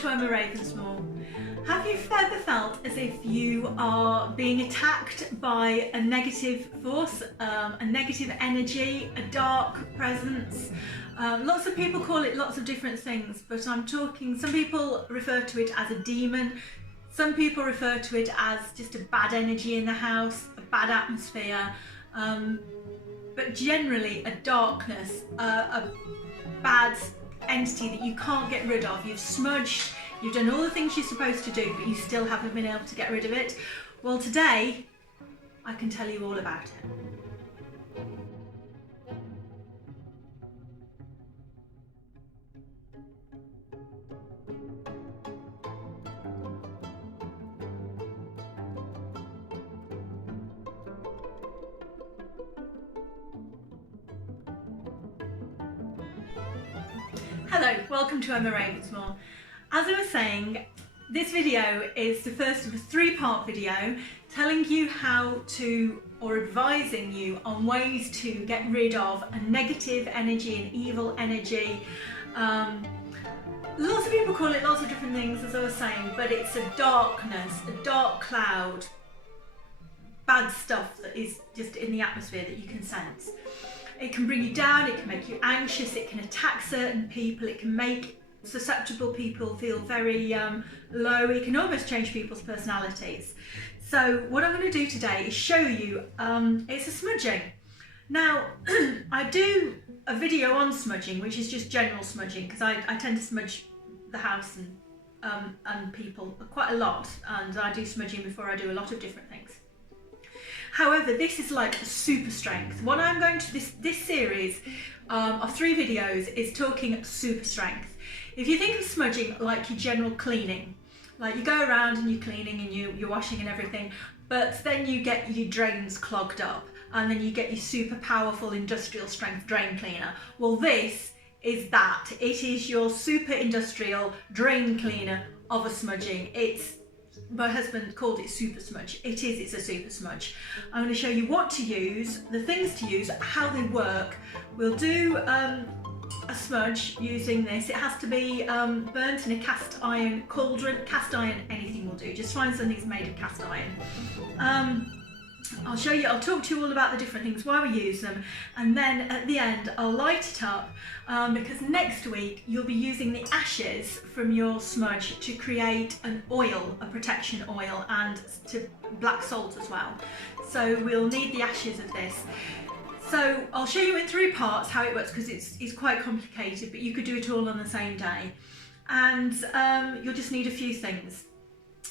to Ravensmoor. Have you ever felt as if you are being attacked by a negative force, a negative energy, a dark presence? Lots of people call it lots of different things, but I'm talking, some people refer to it as a demon, some people refer to it as just a bad energy in the house, a bad atmosphere, but generally a darkness, a bad entity that you can't get rid of. You've smudged, you've done all the things you're supposed to do, but you still haven't been able to get rid of it. Well, today I can tell you all about it. Hello, welcome to Ravensmoor. As I was saying, this video is the first of a three-part video telling you how to, or advising you on ways to get rid of a negative energy, an evil energy. Lots of people call it lots of different things, as I was saying, but it's a darkness, a dark cloud, bad stuff that is just in the atmosphere that you can sense. It can bring you down, it can make you anxious, it can attack certain people, it can make susceptible people feel very low, it can almost change people's personalities. So what I'm going to do today is show you, it's a smudging. Now, I do a video on smudging, which is just general smudging, because I tend to smudge the house and people quite a lot, and I do smudging before I do a lot of different things. However, this is like super strength. What I'm going to, this series of 3 videos is talking super strength. If you think of smudging like your general cleaning, like you go around and you're cleaning and you're washing and everything, but then you get your drains clogged up and then you get your super powerful industrial strength drain cleaner. Well, this is that. It is your super industrial drain cleaner of a smudging. My husband called it super smudge. It's a super smudge. I'm going to show you what to use, the things to use, how they work. We'll do a smudge using this. It has to be burnt in a cast iron cauldron. Cast iron, anything will do. Just find something that's made of cast iron. I'll show you, I'll talk to you all about the different things, why we use them, and then at the end I'll light it up because next week you'll be using the ashes from your smudge to create an oil, a protection oil, and to black salt as well. So we'll need the ashes of this. So I'll show you in 3 parts how it works because it's quite complicated, but you could do it all on the same day. And you'll just need a few things.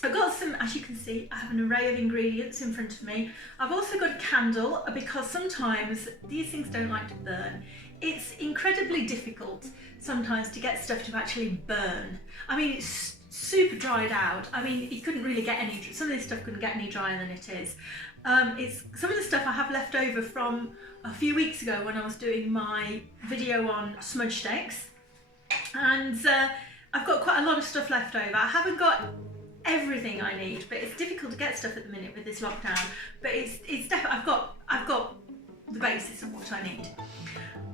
I've got some, as you can see, I have an array of ingredients in front of me. I've also got a candle because sometimes these things don't like to burn. It's incredibly difficult sometimes to get stuff to actually burn. I mean, it's super dried out. I mean, you couldn't really get any, some of this stuff couldn't get any drier than it is. It's some of the stuff I have left over from a few weeks ago when I was doing my video on smudge sticks. And I've got quite a lot of stuff left over. I haven't got everything I need, but it's difficult to get stuff at the minute with this lockdown, but it's definitely, I've got the basis of what I need.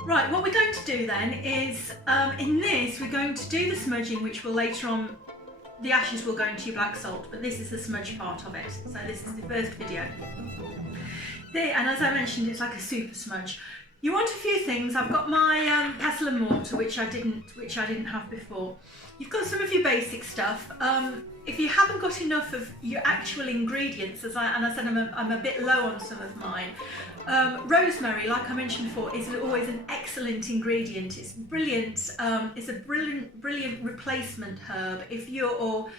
Right, what we're going to do then is in this we're going to do the smudging, which will later on, the ashes will go into your black salt, but this is the smudge part of it. So this is the first video. And as I mentioned, it's like a super smudge. You want a few things. I've got my pestle and mortar, which I didn't have before. You've got some of your basic stuff. If you haven't got enough of your actual ingredients, as I said, I'm a bit low on some of mine. Rosemary, like I mentioned before, is always an excellent ingredient. It's brilliant. It's a brilliant replacement herb. If you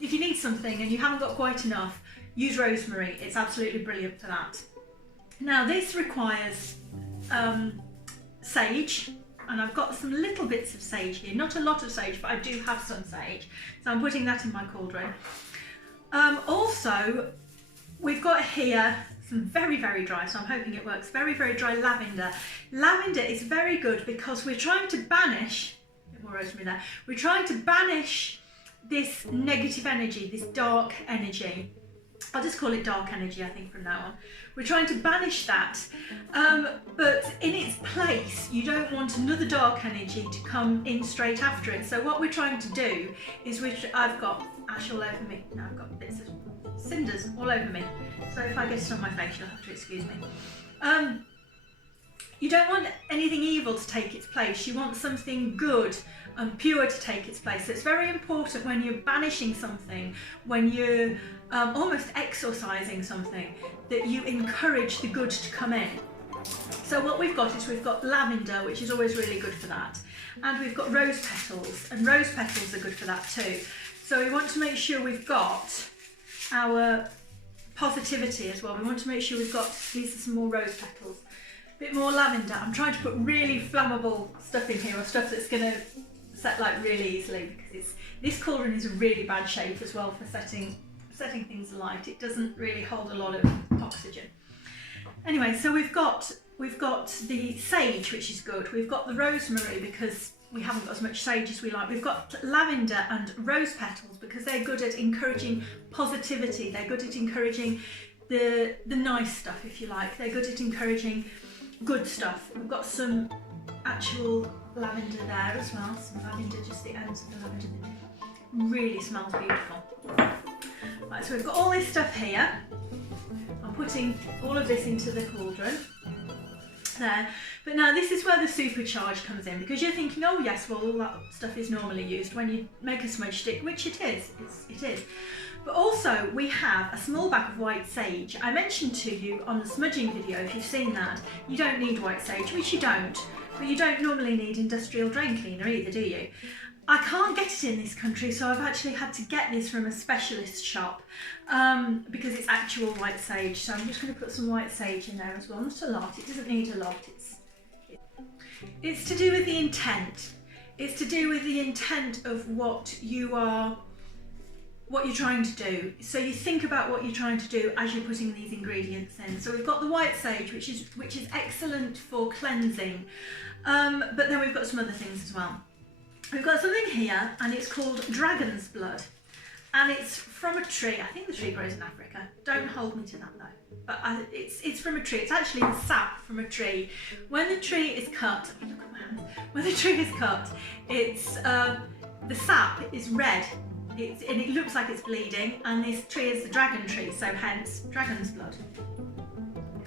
need something and you haven't got quite enough, use rosemary. It's absolutely brilliant for that. Now this requires sage, and I've got some little bits of sage here, not a lot of sage, but I do have some sage, so I'm putting that in my cauldron. Also, we've got here some very dry, so I'm hoping it works, very dry lavender. Lavender is very good because we're trying to banish, a bit more rosemary there, we're trying to banish this negative energy, this dark energy. I'll just call it dark energy, I think, from now on. We're trying to banish that, but in its place, you don't want another dark energy to come in straight after it. So what we're trying to do is, I've got ash all over me. Now I've got bits of cinders all over me. So if I get it on my face, you'll have to excuse me. You don't want anything evil to take its place. You want something good and pure to take its place. So it's very important when you're banishing something, when you're almost exorcising something, that you encourage the good to come in. So what we've got is we've got lavender, which is always really good for that. And we've got rose petals, and rose petals are good for that too. So we want to make sure we've got our positivity as well. We want to make sure we've got, these are some more rose petals. Bit more lavender. I'm trying to put really flammable stuff in here, or stuff that's going to set light really easily, because this cauldron is a really bad shape as well for setting things alight. It doesn't really hold a lot of oxygen. Anyway, so we've got the sage, which is good. We've got the rosemary, because we haven't got as much sage as we like. We've got lavender and rose petals, because they're good at encouraging positivity. They're good at encouraging the nice stuff, if you like. They're good at encouraging good stuff. We've got some actual lavender there as well. Some lavender, just the ends of the lavender. Really smells beautiful. Right, so we've got all this stuff here. I'm putting all of this into the cauldron there. But now this is where the supercharge comes in, because you're thinking, oh yes, well all that stuff is normally used when you make a smudge stick, which it is. It is. But also we have a small bag of white sage. I mentioned to you on the smudging video, if you've seen that, you don't need white sage, which you don't, but you don't normally need industrial drain cleaner either, do you? I can't get it in this country, so I've actually had to get this from a specialist shop because it's actual white sage. So I'm just going to put some white sage in there as well. Not a lot, it doesn't need a lot. It's to do with the intent. It's to do with the intent of what you're trying to do. So you think about what you're trying to do as you're putting these ingredients in. So we've got the white sage, which is excellent for cleansing, but then we've got some other things as well. We've got something here, and it's called dragon's blood, and it's from a tree. I think the tree grows in Africa. Don't hold me to that though. But it's from a tree. It's actually the sap from a tree. When the tree is cut, look at my hands. When the tree is cut, it's the sap is red. And it looks like it's bleeding, and this tree is the dragon tree, so hence dragon's blood.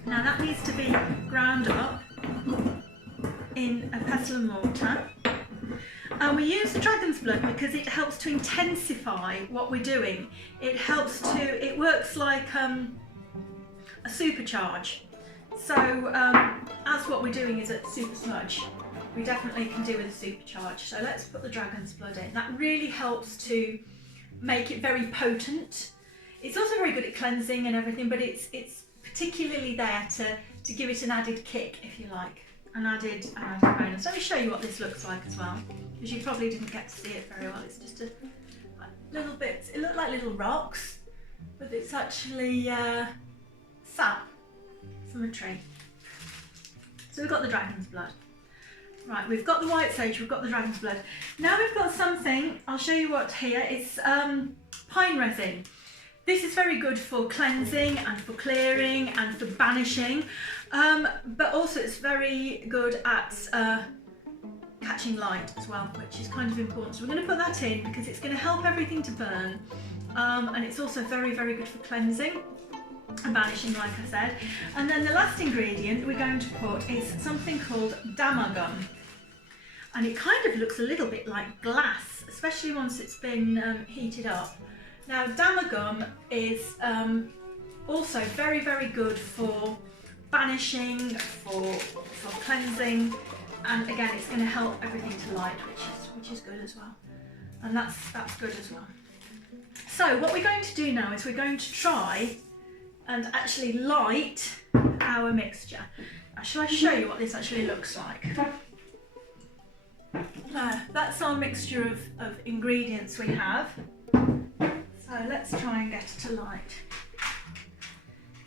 Now that needs to be ground up in a pestle and mortar. And we use the dragon's blood because it helps to intensify what we're doing. It works like a supercharge. So as what we're doing is a super smudge, we definitely can do with a supercharge. So let's put the dragon's blood in. That really helps to make it very potent. It's also very good at cleansing and everything, but it's particularly there to give it an added kick, if you like. An added bonus. Let me show you what this looks like as well, because you probably didn't get to see it very well. It's just a little bit, it looked like little rocks, but it's actually sap from a tree. So we've got the dragon's blood. Right, we've got the white sage, we've got the dragon's blood. Now we've got something, I'll show you what here, it's pine resin. This is very good for cleansing and for clearing and for banishing, but also it's very good at catching light as well, which is kind of important. So we're going to put that in because it's going to help everything to burn, and it's also very, very good for cleansing and banishing, like I said. And then the last ingredient we're going to put is something called damagum, and it kind of looks a little bit like glass, especially once it's been heated up. Now damagum is also very, very good for banishing, for cleansing, and again it's going to help everything to light, which is good as well, and that's good as well. So what we're going to do now is we're going to try and actually light our mixture. Now, shall I show you what this actually looks like? That's our mixture of ingredients we have. So let's try and get it to light.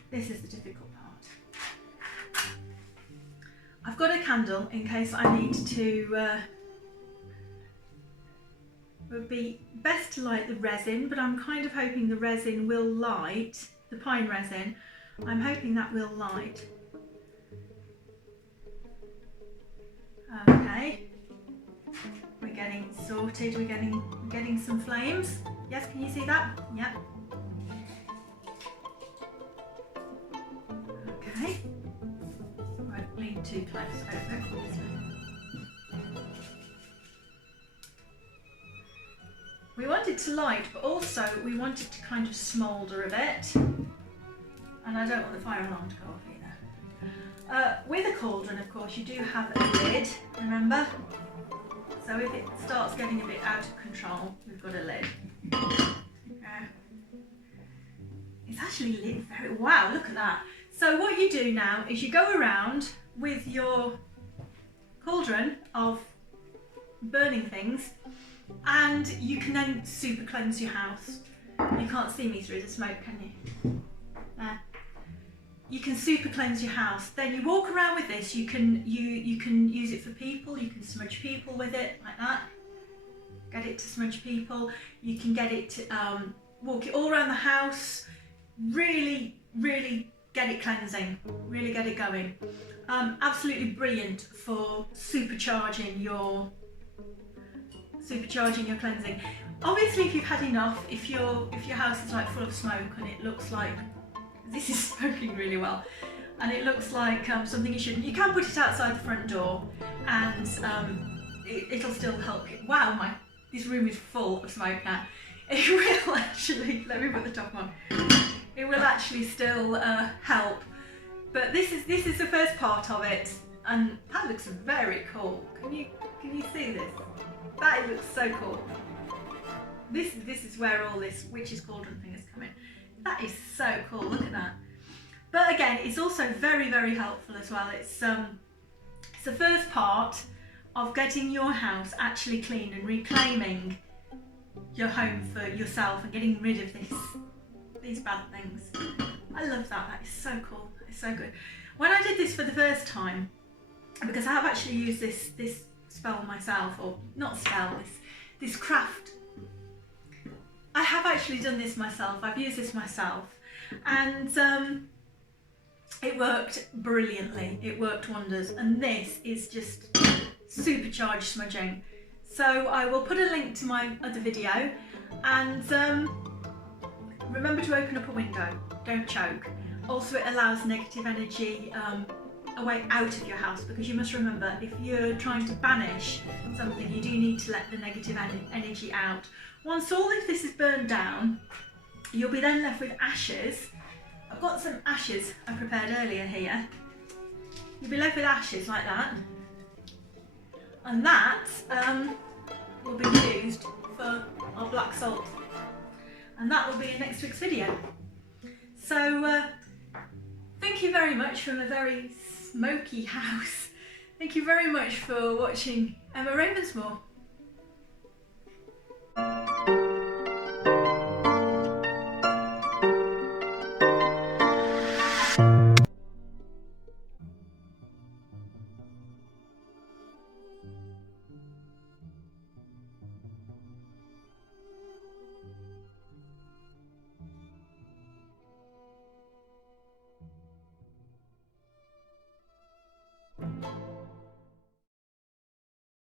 This is the difficult part. I've got a candle in case I need to, it would be best to light the resin, but I'm kind of hoping the resin will light the pine resin. I'm hoping that will light. Okay, we're getting sorted, we're getting some flames. Yes, can you see that? Yep. Okay, won't lean too close over it. We want it to light, but also we want it to kind of smoulder a bit. And I don't want the fire alarm to go off either. With a cauldron, of course, you do have a lid, remember? So if it starts getting a bit out of control, we've got a lid. It's actually lit very, wow, look at that. So what you do now is you go around with your cauldron of burning things, and you can then super cleanse your house. You can't see me through the smoke, can you? There. You can super cleanse your house. Then you walk around with this. You can use it for people. You can smudge people with it like that. Get it to smudge people. You can get it to walk it all around the house. Really, really get it cleansing. Really get it going. Absolutely brilliant for supercharging your cleansing. Obviously, if you've had enough, if your house is like full of smoke and it looks like this is smoking really well, and it looks like something you shouldn't, you can put it outside the front door, and it'll still help. Wow, this room is full of smoke now. It will actually, let me put the top on. It will actually still help, but this is the first part of it, and that looks very cool. Can you see this? That looks so cool. This is where all this witch's cauldron thing is coming. That is so cool, look at that. But again, it's also very, very helpful as well. It's the first part of getting your house actually clean and reclaiming your home for yourself and getting rid of these bad things. I love that, that is so cool, it's so good. When I did this for the first time, because I have actually used this spell myself, or not spell, this craft. I have actually done this myself, I've used this myself, and it worked brilliantly, it worked wonders, and this is just supercharged smudging. So I will put a link to my other video, and remember to open up a window, don't choke. Also, it allows negative energy a way out of your house, because you must remember, if you're trying to banish something, you do need to let the negative energy out. Once all of this is burned down, you'll be then left with ashes. I've got some ashes I prepared earlier here. You'll be left with ashes like that, and that will be used for our black salt, and that will be in next week's video. So thank you very much from a very smoky house. Thank you very much for watching Emma Ravensmoor.